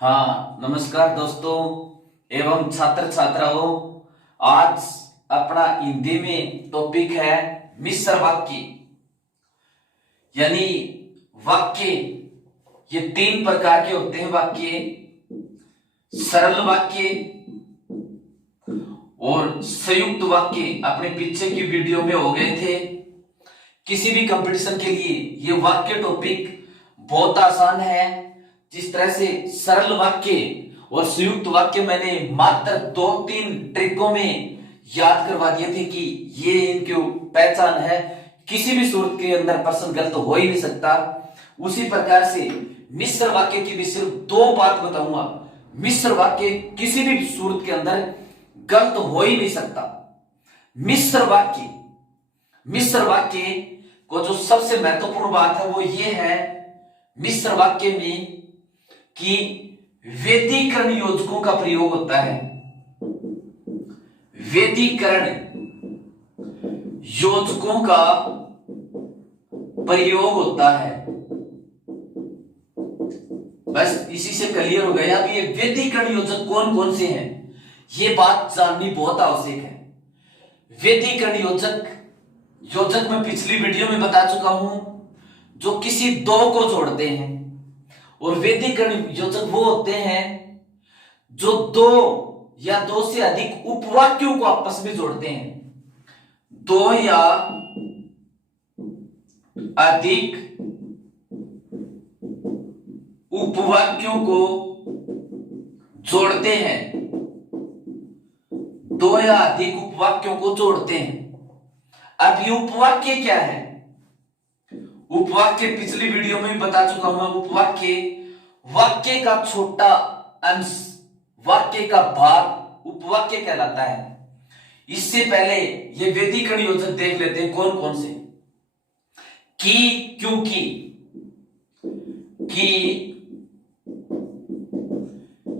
हाँ, नमस्कार दोस्तों एवं छात्र छात्राओं। आज अपना हिंदी में टॉपिक है मिश्र वाक्य। यानी वाक्य ये तीन प्रकार के होते हैं वाक्य। सरल वाक्य और संयुक्त वाक्य अपने पीछे की वीडियो में हो गए थे। किसी भी कंपटीशन के लिए ये वाक्य टॉपिक बहुत आसान है। जिस तरह से सरल वाक्य और संयुक्त वाक्य मैंने मात्र 2-3 ट्रिकों में याद करवा दिए थे कि ये इनकी पहचान है, किसी भी सूरत के अंदर प्रश्न गलत हो ही नहीं सकता। उसी प्रकार से मिश्र वाक्य की भी सिर्फ 2 बात बताऊंगा। मिश्र वाक्य किसी भी सूरत के अंदर गलत हो ही नहीं सकता। मिश्र वाक्य को जो सबसे महत्वपूर्ण बात है वो ये है मिश्र वाक्य में कि व्यतिकरण योजकों का प्रयोग होता है। व्यतिकरण योजकों का प्रयोग होता है। बस इसी से क्लियर हो गया कि ये व्यतिकरण योजक कौन कौन से हैं। ये बात जाननी बहुत आवश्यक है। व्यतिकरण योजक मैं पिछली वीडियो में बता चुका हूं, जो किसी दो को जोड़ते हैं। और व्यतिकरण योजक वो होते हैं जो 2 या 2 से अधिक उपवाक्यों को आपस में जोड़ते हैं। 2 या अधिक उपवाक्यों को जोड़ते हैं। 2 या अधिक उपवाक्यों को जोड़ते हैं। अब ये उपवाक्य क्या है? उपवाक्य पिछली वीडियो में भी बता चुका हूं। उपवाक्य वाक्य का छोटा अंश, वाक्य का भाग उपवाक्य कहलाता है। इससे पहले ये व्यतिकरण योजक देख लेते हैं कौन कौन से। कि, क्योंकि,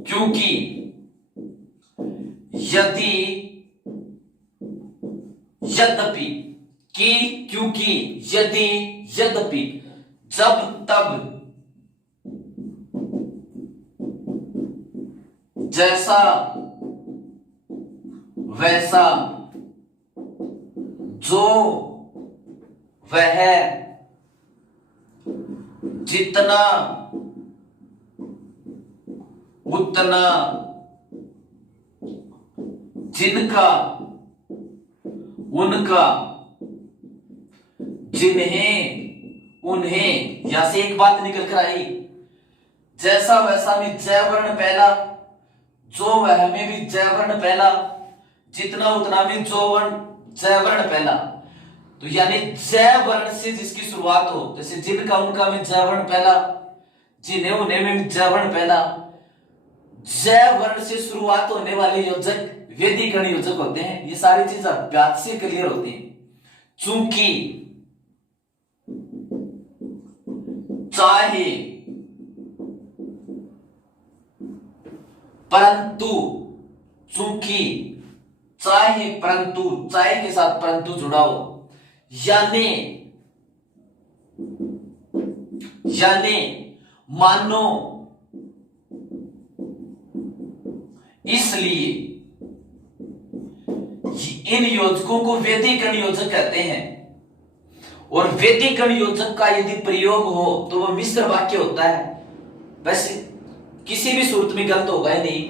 क्योंकि, यदि, यद्यपि। कि, क्योंकि, यदि, यद्यपि, जब, तब, जैसा, वैसा, जो, वह, जितना, उतना, जिनका, उनका, जिन्हें, उन्हें। यहां से एक बात निकल कर आई, जैसा वैसा में जय वर्ण पहला, जो वह में भी जय वर्ण पहला, जितना उतना में जो वर्ण जय वर्ण पहला। तो यानी जय वर्ण से जिसकी शुरुआत हो, जैसे जिनका उनका में जय वर्ण पहला, जिन्हें उन्हें में जय वर्ण पहला। जय वर्ण से शुरुआत होने वाले योजक व्यतिकरण योजक होते हैं। ये सारी चीज अभ्यास से क्लियर होती है। चूंकि, चाहे, परंतु, चूंकि, चाहे, परंतु, चाहे के साथ परंतु जुड़ा हो, यानी, मानो, इसलिए। इन योजकों को व्यतिकरण योजक कहते हैं। और व्यतिकरण योजक का यदि प्रयोग हो तो वह मिश्र वाक्य होता है। वैसे किसी भी सूरत में गलत होगा ही नहीं।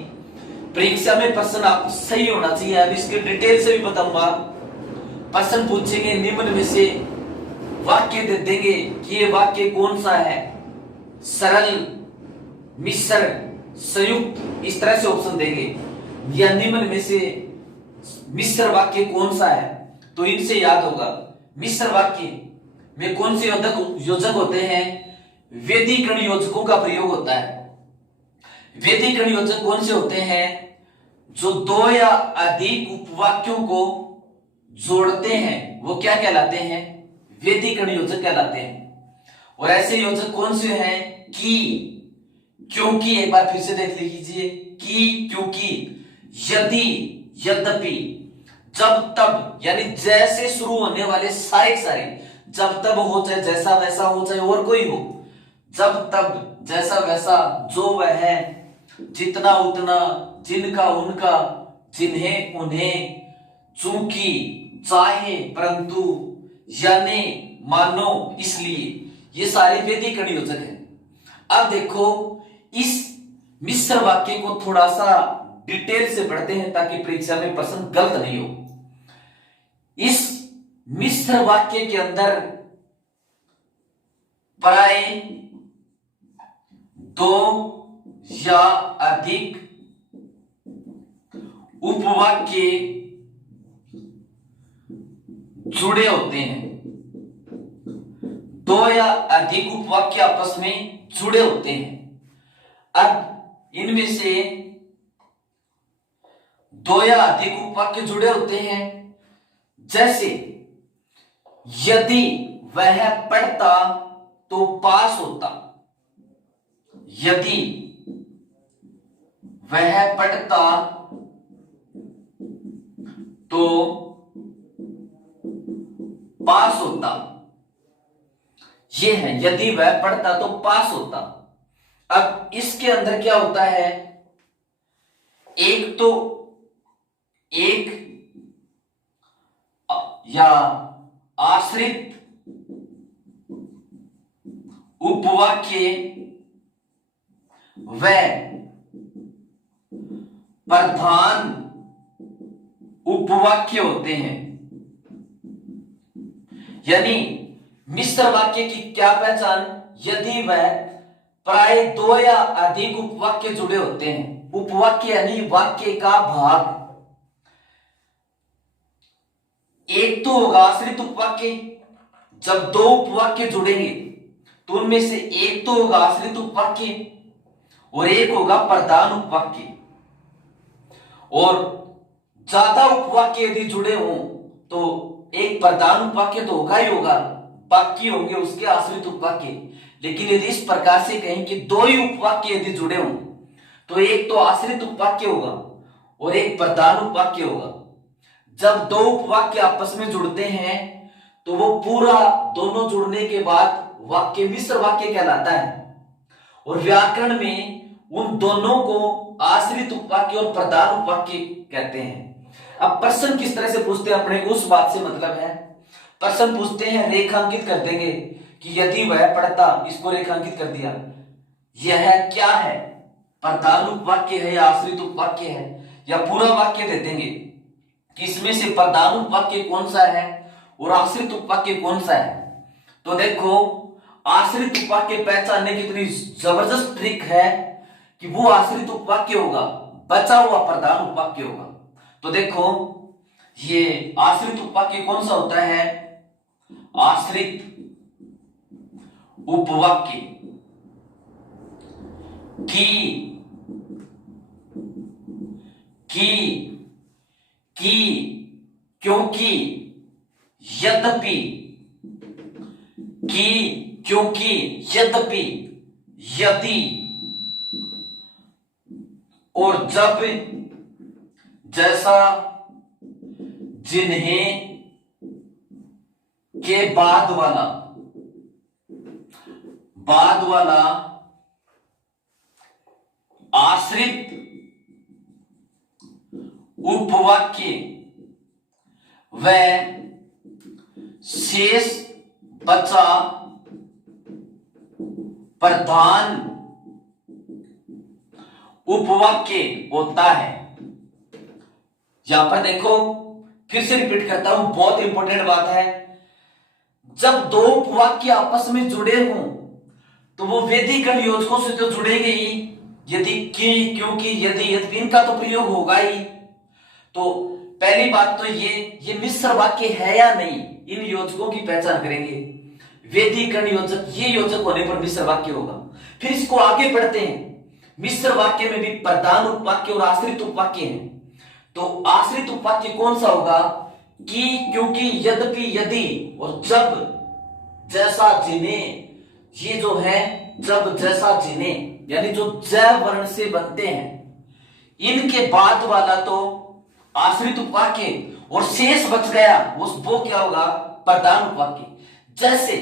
परीक्षा में प्रश्न आप सही होना चाहिए। अब इसके डिटेल से भी बताऊंगा। प्रश्न पूछेंगे, निम्न में से वाक्य दे देंगे कि ये वाक्य कौन सा है, सरल, मिश्र, संयुक्त, इस तरह से ऑप्शन देंगे। या निम्न में से मिश्र वाक्य कौन सा है, तो इनसे याद होगा मिश्र वाक्य में कौन से योजक होते हैं। व्यतिकरण योजकों का प्रयोग होता है। व्यतिकरण योजक कौन से होते हैं? जो 2 या अधिक उपवाक्यों को जोड़ते हैं, वो क्या कहलाते हैं? व्यतिकरण योजक कहलाते हैं। और ऐसे योजक कौन से हैं? कि, क्योंकि, एक बार फिर से देख लीजिए। कि, क्योंकि, यदि, यद्यपि, जब, तब, यानी जैसे शुरू होने वाले सारे जब तब हो, चाहे जैसा वैसा हो, चाहे और कोई हो, जब तब, जैसा वैसा, जो वह है, जितना उतना, जिनका उनका, जिन्हें उन्हें, चूंकि, चाहे, परंतु, यानी, मानो, इसलिए, ये सारे वैदिक योजक हैं। अब देखो इस मिश्र वाक्य को थोड़ा सा डिटेल से पढ़ते हैं ताकि परीक्षा में प्रश्न गलत नहीं हो। इस मिश्र वाक्य के अंदर प्राय दो या अधिक उपवाक्य जुड़े होते हैं। दो या अधिक उपवाक्य आपस में जुड़े होते हैं। अब इनमें से दो या अधिक उपवाक्य जुड़े होते हैं, जैसे यदि वह पढ़ता तो पास होता, यदि वह पढ़ता तो पास होता, ये है यदि वह पढ़ता तो पास होता। अब इसके अंदर क्या होता है, एक तो एक या आश्रित उपवाक्य व प्रधान उपवाक्य होते हैं। यानी मिश्र वाक्य की क्या पहचान, यदि वह प्राय दो या अधिक उपवाक्य जुड़े होते हैं। उपवाक्य यानी वाक्य का भाग। एक तो होगा आश्रित उपवाक्य, जब दो उपवाक्य जुड़ेंगे तो उनमें से एक तो होगा आश्रित उपवाक्य और एक होगा प्रधान उपवाक्य। और ज्यादा उपवाक्य यदि जुड़े हों तो एक प्रधान उपवाक्य तो होगा ही होगा, बाकी होंगे उसके आश्रित उपवाक्य। लेकिन यदि इस प्रकार से कहें कि दो ही उपवाक्य यदि जुड़े हों तो एक तो आश्रित उपवाक्य होगा और एक प्रधान उपवाक्य होगा। जब दो उपवाक्य आपस में जुड़ते हैं तो वो पूरा दोनों जुड़ने के बाद वाक्य मिश्र वाक्य कहलाता है। और व्याकरण में उन दोनों को आश्रित उपवाक्य और प्रधान उपवाक्य कहते हैं। अब प्रश्न किस तरह से पूछते हैं, अपने उस बात से मतलब है। प्रश्न पूछते हैं, रेखांकित कर देंगे कि यदि वह पढ़ता, इसको रेखांकित कर दिया, यह क्या है, प्रधान उपवाक्य है या आश्रित उपवाक्य है, या पूरा वाक्य दे देंगे कि इसमें से प्रधान उपवाक्य कौन सा है और आश्रित उपवाक्य कौन सा है। तो देखो आश्रित उपवाक्य पहचानने की इतनी जबरदस्त ट्रिक है कि वो आश्रित उपवाक्य होगा, बचा हुआ प्रधान उपवाक्य होगा। तो देखो ये आश्रित उपवाक्य कौन सा होता है, आश्रित उपवाक्य की, क्योंकि, यद्यपि, की, क्योंकि, यद्यपि, यदि और जब, जैसा, जिन्हें के बाद वाला आश्रित उपवाक्य व शेष बचा प्रधान उपवाक्य होता है। यहां पर देखो फिर से रिपीट करता हूं, बहुत इंपॉर्टेंट बात है। जब दो उपवाक्य आपस में जुड़े हों तो वो वैदिक योजकों से तो जुड़ेंगे ही। यदि की, क्योंकि, यदि, यद्यपि इनका तो प्रयोग होगा ही। तो पहली बात तो ये मिश्र वाक्य है या नहीं, इन योजकों की पहचान करेंगे। वैदिक योजक, ये योजक होने पर मिश्र वाक्य होगा। फिर इसको आगे पढ़ते हैं। मिश्र वाक्य में भी प्रधान उपवाक्य और आश्रित उपवाक्य हैं। तो आश्रित उपवाक्य कौन सा होगा, कि, क्योंकि, यद्यपि, यदि और जब, जैसा, जिन्हें। ये जो है जब, जैसा, जिन्हें यानी जो ज वर्ण से बनते हैं, इनके बाद वाला तो आश्रित उपवाक्य और शेष बच गया वो क्या होगा, प्रधान उपवाक्य। जैसे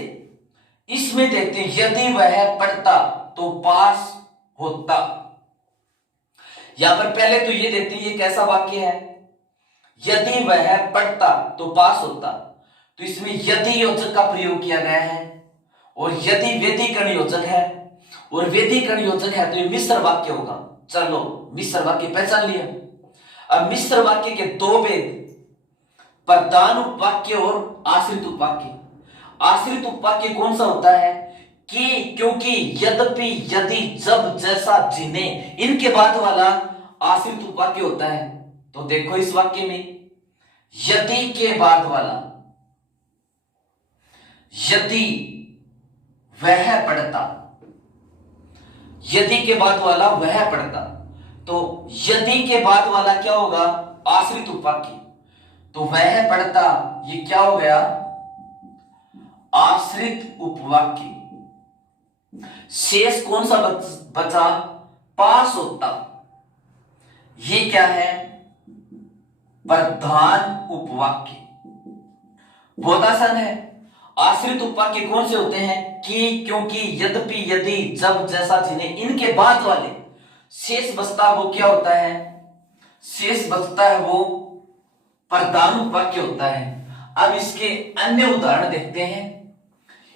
इसमें देखते हैं, यदि वह पढ़ता तो पास होता, यहां पर पहले तो ये देती है, ये कैसा वाक्य है, यदि वह पढ़ता तो पास होता, तो इसमें यदि योजक का प्रयोग किया गया है, और यदि व्यतिकरण योजक है, और व्यतिकरण योजक है तो ये मिश्र वाक्य होगा। चलो मिश्र वाक्य पहचान लिया। अब मिश्र वाक्य के दो भेद, प्रधान उपवाक्य और आश्रित उपवाक्य। आश्रित उपवाक्य कौन सा होता है कि क्योंकि, यद्यपि, यदि, जब, जैसा, जिन्हें, इनके बाद वाला आश्रित उपवाक्य होता है। तो देखो इस वाक्य में यदि के बाद वाला, यदि वह पढ़ता, यदि के बाद वाला वह पढ़ता, तो यदि के बाद वाला क्या होगा, आश्रित उपवाक्य। तो वह पढ़ता ये क्या हो गया, आश्रित उपवाक्य। शेष कौन सा बचा, पास होता, ये क्या है, प्रधान उपवाक्य। बहुत आसान है। आश्रित उपवाक्य कौन से होते हैं कि, क्योंकि, यद्यपि, यदि, जब, जैसा, जिन्हें, इनके बाद वाले शेष बचता वो क्या होता है, शेष बचता है वो प्रधान उपवाक्य होता है। अब इसके अन्य उदाहरण देखते हैं,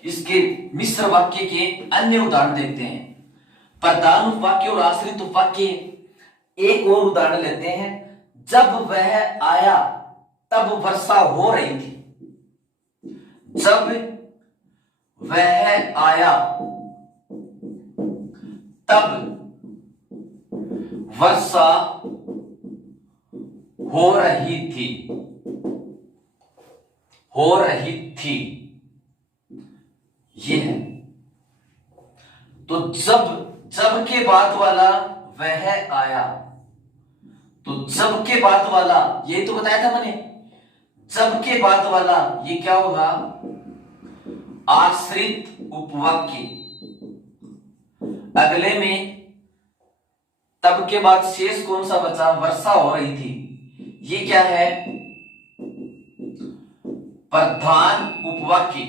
इसके मिश्र वाक्य के अन्य उदाहरण देखते हैं। प्रधान उपवाक्य और आश्रित उपवाक्य, एक और उदाहरण लेते हैं। जब वह आया तब वर्षा हो रही थी। जब वह आया तब वर्षा हो रही थी, हो रही थी, ये है। तो जब के बाद वाला वह आया, तो जब के बाद वाला, यही तो बताया था मैंने, जब के बाद वाला ये क्या होगा, आश्रित उपवाक्य। अगले में तब के बाद शेष कौन सा बचा, वर्षा हो रही थी, ये क्या है, प्रधान उपवाक्य।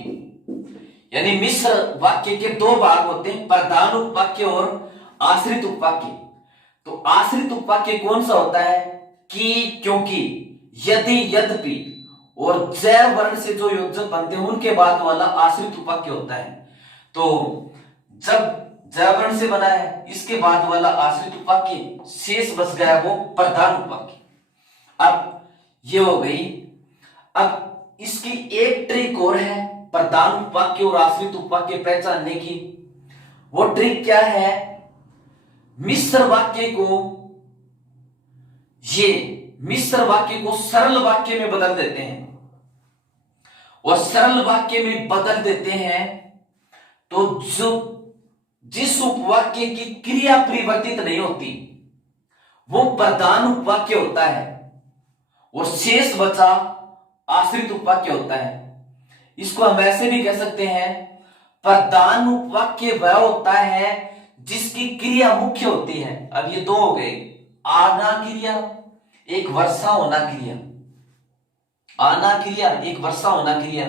यानी मिश्र वाक्य के दो भाग होते हैं, प्रधान उपवाक्य और आश्रित उपवाक्य। तो आश्रित उपवाक्य कौन सा होता है कि, क्योंकि, यदि, यद्यपि और जय वर्ण से जो योजक बनते हैं उनके बाद वाला आश्रित उपवाक्य होता है। तो जब जय वर्ण से बना है, इसके बाद वाला आश्रित उपवाक्य, शेष बच गया वो प्रधान उपवाक्य। अब ये हो गई। अब इसकी एक ट्रिक और है प्रधान उपवाक्य और आश्रित उपवाक्य पहचानने की। वो ट्रिक क्या है, मिश्र वाक्य को, ये मिश्र वाक्य को सरल वाक्य में बदल देते हैं, और सरल वाक्य में बदल देते हैं तो जो जिस उपवाक्य की क्रिया परिवर्तित नहीं होती वो प्रधान उपवाक्य होता है, और शेष बचा आश्रित उपवाक्य होता है। इसको हम ऐसे भी कह सकते हैं, प्रधान उपवाक्य वह होता है जिसकी क्रिया मुख्य होती है। अब ये दो हो गए, आना क्रिया, एक वर्षा होना क्रिया। आना क्रिया, एक वर्षा होना क्रिया।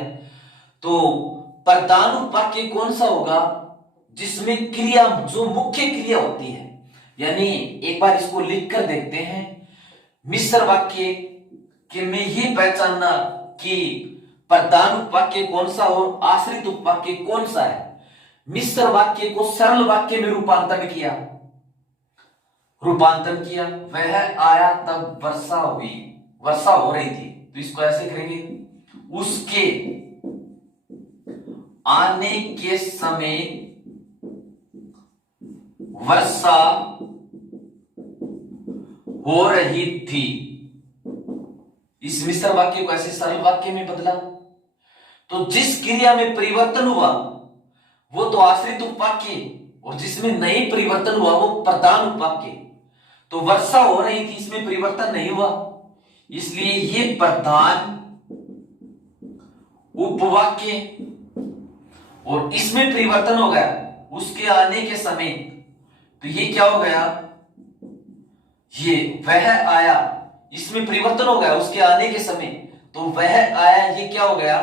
तो प्रधान उपवाक्य कौन सा होगा, जिसमें क्रिया, जो मुख्य क्रिया होती है। यानी एक बार इसको लिख कर देखते हैं। मिश्र वाक्य के में ही पहचानना कि प्रधान उपवाक्य कौन सा और आश्रित उपवाक्य कौन सा है। मिश्र वाक्य को सरल वाक्य में रूपांतरण किया, वह आया तब वर्षा हुई, वर्षा हो रही थी। तो इसको ऐसे करेंगे, उसके आने के समय वर्षा हो रही थी। इस मिश्र वाक्य को ऐसे सरल वाक्य में बदला। तो जिस क्रिया में परिवर्तन हुआ वो तो आश्रित उपवाक्य, और जिसमें नहीं परिवर्तन हुआ वो प्रधान उपवाक्य। तो वर्षा हो रही थी, इसमें परिवर्तन नहीं हुआ, इसलिए ये प्रधान उपवाक्य। और इसमें परिवर्तन हो गया उसके आने के समय, तो ये क्या हो गया, ये वह आया, इसमें परिवर्तन हो गया उसके आने के समय, तो वह आया, ये क्या हो गया,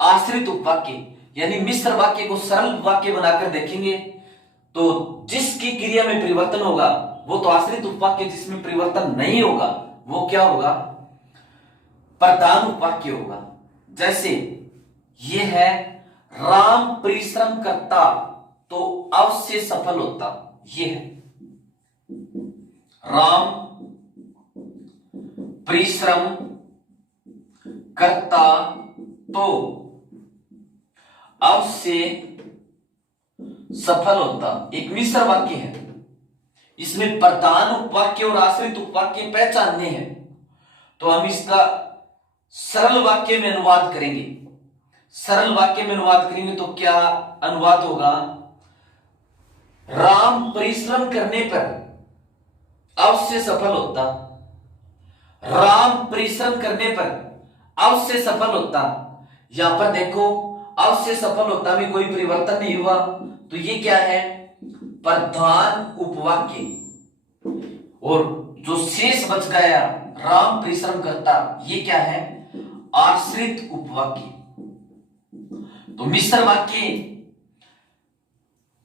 आश्रित उपवाक्य। यानी मिश्र वाक्य को सरल वाक्य बनाकर देखेंगे तो जिसकी क्रिया में परिवर्तन होगा वो तो आश्रित उपवाक्य जिसमें परिवर्तन नहीं होगा, वो क्या होगा? प्रधान उपवाक्य होगा। जैसे ये है राम परिश्रम करता तो अवश्य सफल होता, ये है राम परिश्रम करता तो अवश्य सफल होता। एक मिश्र वाक्य है, इसमें प्रधान उपवाक्य और आश्रित उपवाक्य पहचानने हैं, तो हम इसका सरल वाक्य में अनुवाद करेंगे। सरल वाक्य में अनुवाद करेंगे तो क्या अनुवाद होगा? राम परिश्रम करने पर अवश्य सफल होता। राम परिश्रम करने पर अवश्य सफल होता। यहां पर देखो अवश्य सफल होता में कोई परिवर्तन नहीं हुआ, तो ये क्या है? प्रधान उपवाक्य। और जो शेष बच गया राम परिश्रम करता, ये क्या है? आश्रित उपवाक्य। तो मिश्र वाक्य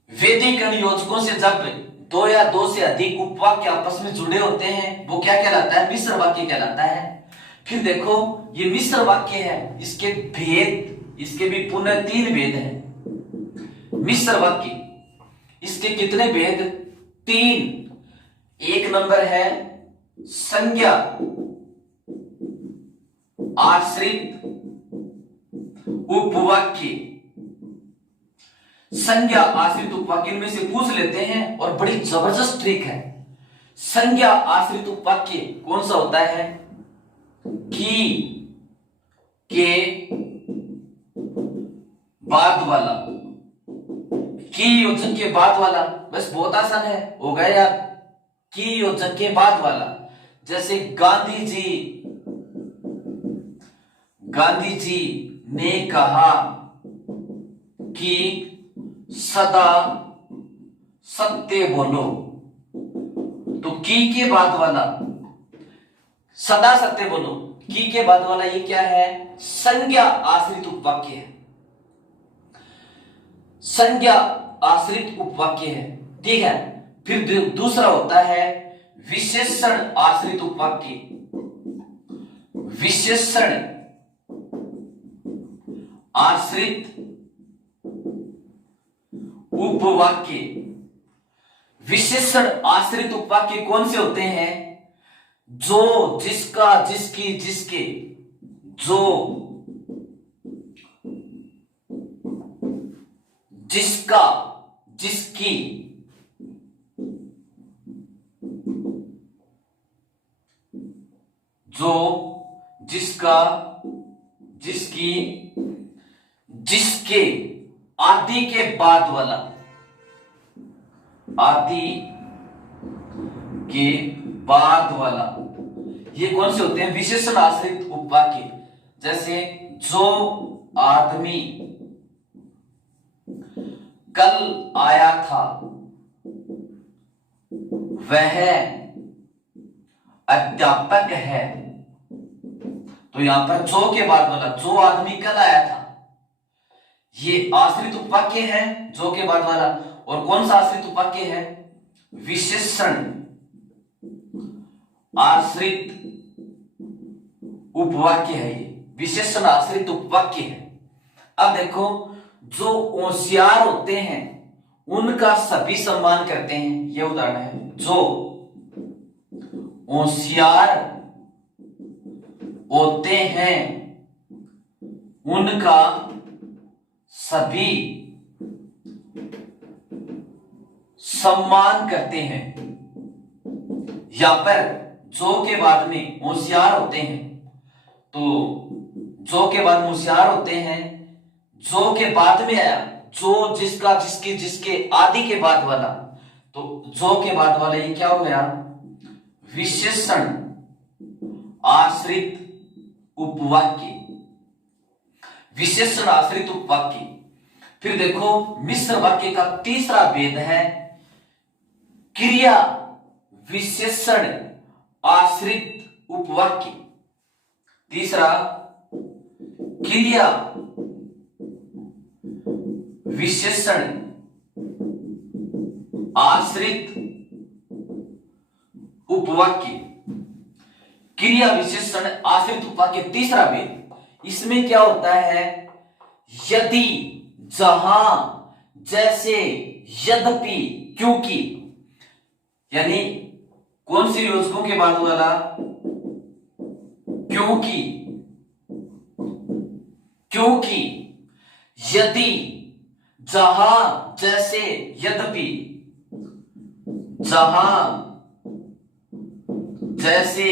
वैदिक योजकों से जब दो या दो से अधिक उपवाक्य आपस में जुड़े होते हैं, वो क्या कहलाता है? मिश्र वाक्य कहलाता है। फिर देखो ये मिश्र वाक्य है, इसके भेद, इसके भी पुनः 3 भेद हैं। मिश्र वाक्य इसके कितने भेद? 3। एक नंबर है संज्ञा आश्रित उपवाक्य। संज्ञा आश्रित उपवाक्य में से पूछ लेते हैं, और बड़ी जबरदस्त ट्रिक है। संज्ञा आश्रित उपवाक्य कौन सा होता है? की के बाद वाला, की योजक के बाद वाला। बस बहुत आसान है, हो गया यार। की योजक के बाद वाला, जैसे गांधी जी ने कहा कि सदा सत्य बोलो, तो की के बाद वाला सदा सत्य बोलो, की के बाद वाला ये क्या है? संज्ञा आश्रित उपवाक्य है। संज्ञा आश्रित उपवाक्य है, ठीक है। फिर दूसरा होता है विशेषण आश्रित उपवाक्य। विशेषण आश्रित उपवाक्य। विशेषण आश्रित उपवाक्य कौन से होते हैं? जो, जिसका, जिसकी, जिसके, जो, जिसका, जिसकी, जो, जिसका, जिसकी, जिसके आदि के बाद वाला, आदि के बाद वाला, ये कौन से होते हैं? विशेषण आश्रित उपवाक्य। जैसे जो आदमी कल आया था वह अध्यापक है, तो यहां पर जो के बाद वाला, जो आदमी कल आया था, ये आश्रित उपवाक्य है, जो के बाद वाला। और कौन सा आश्रित उपवाक्य है? विशेषण आश्रित उपवाक्य है, ये विशेषण आश्रित उपवाक्य है। अब देखो, जो होशियार होते हैं उनका सभी सम्मान करते हैं, ये उदाहरण है। जो होशियार होते हैं उनका सभी सम्मान करते हैं। यहां पर जो के बाद में होशियार होते हैं, तो जो के बाद होशियार होते हैं, जो के बाद में आया जो, जिसका, जिसकी, जिसके आदि के बाद वाला, तो जो के बाद वाला ये क्या हो गया? विशेषण आश्रित उपवाक्य। विशेषण आश्रित उपवाक्य। फिर देखो मिश्र वाक्य का तीसरा भेद है क्रिया विशेषण आश्रित उपवाक्य। तीसरा क्रिया विशेषण आश्रित उपवाक्य, क्रिया विशेषण आश्रित उपवाक्य। तीसरा भेद, इसमें क्या होता है, यदि, जहां, जैसे, यद्यपि, क्योंकि, यानी कौन सी योजकों के बाद वाला, क्योंकि, क्योंकि, यदि, जहां, जैसे, यद्यपि, जहां, जैसे,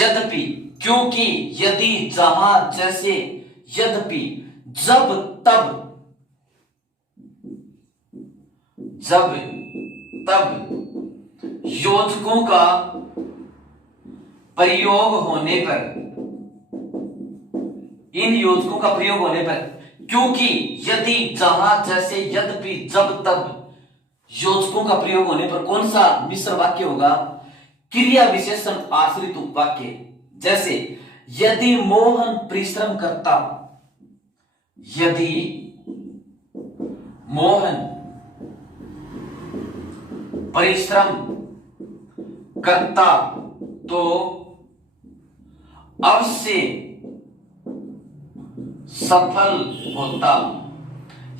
यद्यपि, क्योंकि, यदि, जहां, जैसे, यद्यपि, जब, तब, जब, तब, योजकों का प्रयोग होने पर, इन योजकों का प्रयोग होने पर, क्योंकि, यदि, जहां, जैसे, यद्यपि, जब, तब, योजकों का प्रयोग होने पर कौन सा मिश्र वाक्य होगा, क्रिया विशेषण आश्रित उपवाक्य। जैसे, यदि मोहन परिश्रम करता, यदि मोहन परिश्रम करता तो अवश्य सफल होता।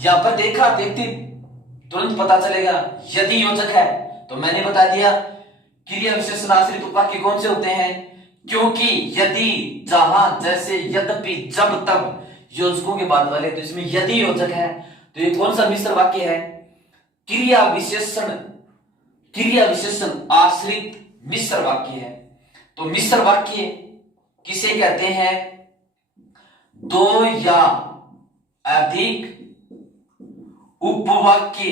यहां पर देखते तुरंत पता चलेगा, यदि योजक है तो मैंने बता दिया क्रिया विशेषण आश्रित उपवाक्य कौन से होते हैं, क्योंकि, यदि, जहां, जैसे, यद्यपि, जब, तब, योजकों के बाद वाले। तो इसमें यदि योजक है तो ये कौन सा मिश्र वाक्य है, क्रिया विशेषण आश्रित मिश्र वाक्य है। तो मिश्र वाक्य किसे कहते हैं, दो या अधिक उपवाक्य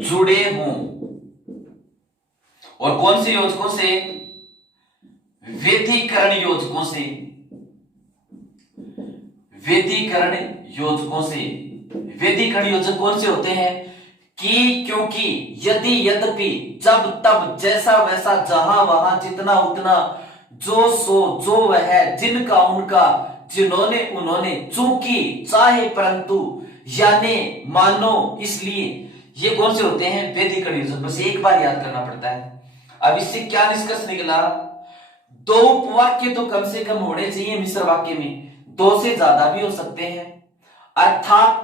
जुड़े हों, और कौन से योजकों से, व्यतिकरण योजकों से, व्यतिकरण योजकों से। व्यतिकरण योजक कौन से होते हैं, कि, क्योंकि, यदि, यद्यपि, जब, तब, जैसा, वैसा, जहां, वहां, जितना, उतना, जो, सो, जो, वह, जिनका, उनका, जिन्होंने, उन्होंने, चूंकि, चाहे, परंतु, यानी, मानो, इसलिए, ये कौन से होते हैं, व्यतिकरण योजक। बस एक बार याद करना पड़ता है। अब इससे क्या निष्कर्ष निकला, दो उपवाक्य तो कम से कम होने चाहिए मिश्र वाक्य में, दो से ज्यादा भी हो सकते हैं, अर्थात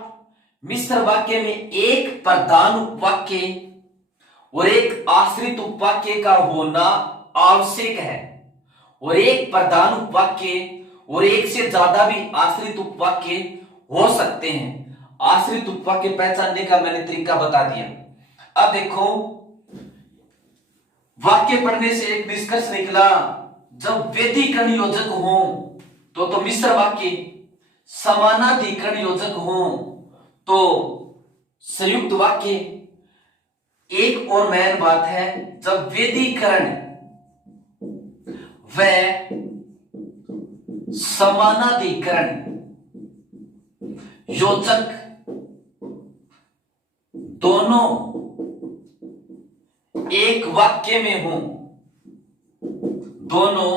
मिश्र वाक्य में एक प्रधान उपवाक्य और एक आश्रित उपवाक्य का होना आवश्यक है, और एक प्रधान उपवाक्य और एक से ज्यादा भी आश्रित उपवाक्य हो सकते हैं। आश्रित उपवाक्य पहचानने का मैंने तरीका बता दिया। अब देखो, वाक्य पढ़ने से एक निष्कर्ष निकला, जब व्यतिकरण योजक हो तो मिश्र वाक्य, समानाधिकरण योजक हो तो संयुक्त वाक्य। एक और मेन बात है, जब व्यतिकरण व समानाधिकरण योजक दोनों एक वाक्य में हो, दोनों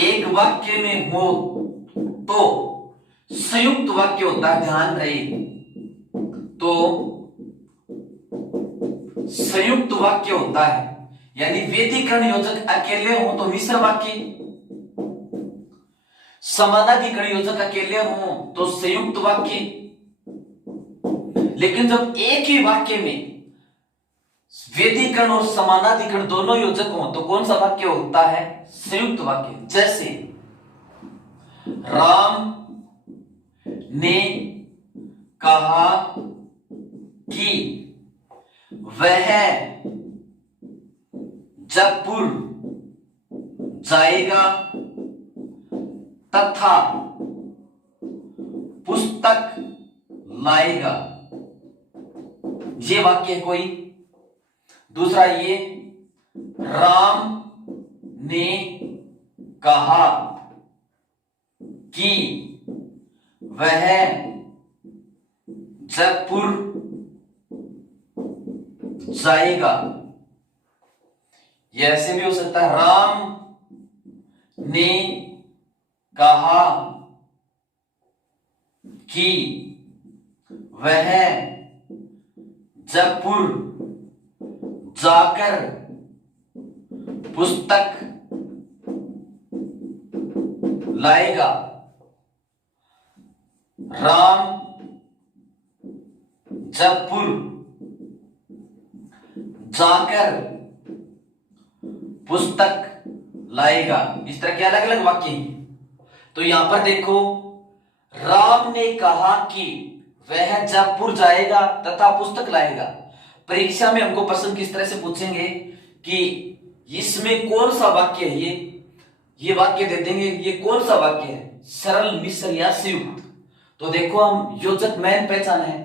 एक वाक्य में हो तो संयुक्त वाक्य होता है, ध्यान रहे। तो संयुक्त वाक्य होता है, यानी व्यतिकरण योजक अकेले हो तो मिश्र वाक्य, समानाधिकरण योजक अकेले हो तो संयुक्त वाक्य। लेकिन जब एक ही वाक्य में व्यतिकरण और समानाधिकरण दोनों योजक हो तो कौन सा वाक्य होता है, संयुक्त वाक्य। जैसे, राम ने कहा कि वह जयपुर जाएगा तथा पुस्तक लाएगा। ये वाक्य है कोई। दूसरा, ये राम ने कहा कि वह जयपुर जाएगा। यह ऐसे भी हो सकता है, राम ने कहा कि वह जयपुर जाकर पुस्तक लाएगा। राम जयपुर जाकर पुस्तक लाएगा। इस तरह के अलग अलग वाक्य हैं। तो यहां पर देखो, राम ने कहा कि वह जयपुर जाएगा तथा पुस्तक लाएगा। परीक्षा में हमको प्रश्न किस तरह से पूछेंगे कि इसमें कौन सा वाक्य है, ये वाक्य दे देंगे, ये कौन सा वाक्य है, सरल, मिश्र या संयुक्त। तो देखो, हम योजक मैन पहचान है,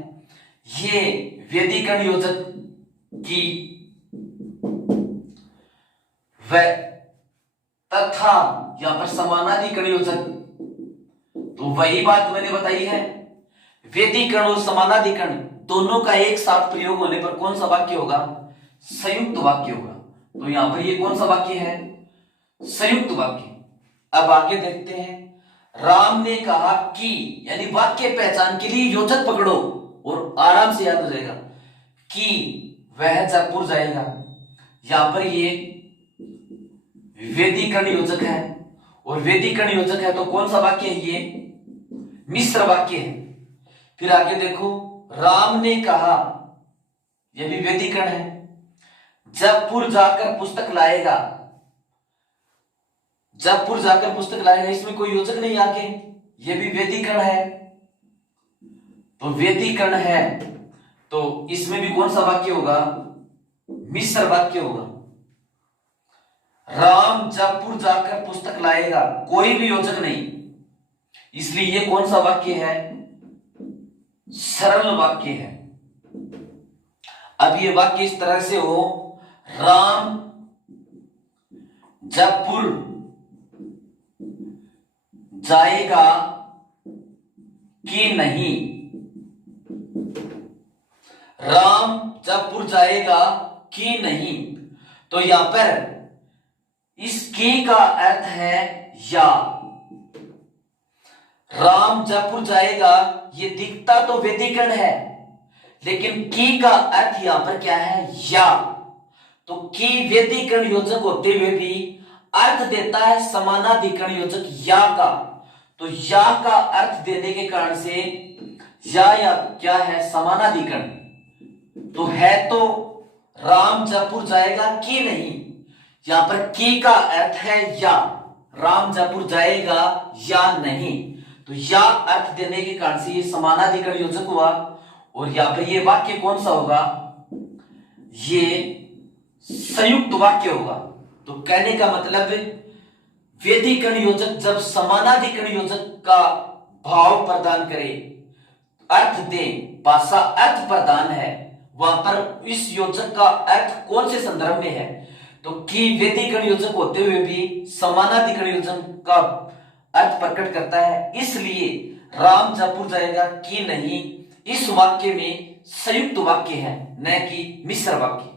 ये व्यधिकरण योजक की व तथा यहां पर समानाधिकरण योजक। तो वही बात मैंने बताई है, व्यधिकरण और समानाधिकरण दोनों का एक साथ प्रयोग होने पर कौन सा वाक्य होगा, संयुक्त वाक्य होगा। तो यहां पर ये कौन सा वाक्य है, संयुक्त वाक्य। अब आगे देखते हैं, राम ने कहा कि, यानी वाक्य पहचान के लिए योजक पकड़ो और आराम से याद हो जाएगा कि वह जयपुर जाएगा। यहां पर ये व्यधिकरण योजक है, और व्यधिकरण योजक है तो कौन सा वाक्य है, ये मिश्र वाक्य है। फिर आगे देखो, राम ने कहा, यह भी व्यधिकरण है, जयपुर जाकर पुस्तक लाएगा। जयपुर जाकर पुस्तक लाएगा, इसमें कोई योजक नहीं आगे, यह भी व्यधिकरण है। तो व्यधिकरण है तो इसमें भी कौन सा वाक्य होगा, मिश्र वाक्य होगा। राम जयपुर जाकर पुस्तक लाएगा, कोई भी योजक नहीं, इसलिए ये कौन सा वाक्य है, सरल वाक्य है। अब ये वाक्य इस तरह से हो, राम जयपुर जाएगा कि नहीं, राम जयपुर जाएगा कि नहीं। तो यहां पर इस की का अर्थ है या। राम जयपुर जाएगा, ये दिखता तो व्यधिकरण है, लेकिन की का अर्थ यहां पर क्या है, या। तो की व्यधिकरण योजक होते हुए भी अर्थ देता है समानाधिकरण योजक या का। तो या का अर्थ देने के कारण से या क्या है, समानाधिकरण। तो है तो राम जयपुर जाएगा कि नहीं, यहां पर की का अर्थ है या, राम जयपुर जाएगा या नहीं। तो या अर्थ देने के कारण से ये समानाधिकरण योजक हुआ। और यहां पर ये वाक्य कौन सा होगा, ये संयुक्त वाक्य होगा। तो कहने का मतलब, व्यधिकरण योजक जब समानाधिकरण योजक का भाव प्रदान करे, अर्थ दे, भाषा अर्थ प्रदान है, वहां पर इस योजक का अर्थ कौन से संदर्भ में है, तो की व्यधिकरण योजक होते हुए भी समानाधिकरण योजक का अर्थ प्रकट करता है। इसलिए राम जयपुर जाएगा कि नहीं, इस वाक्य में संयुक्त वाक्य है, न कि मिश्र वाक्य।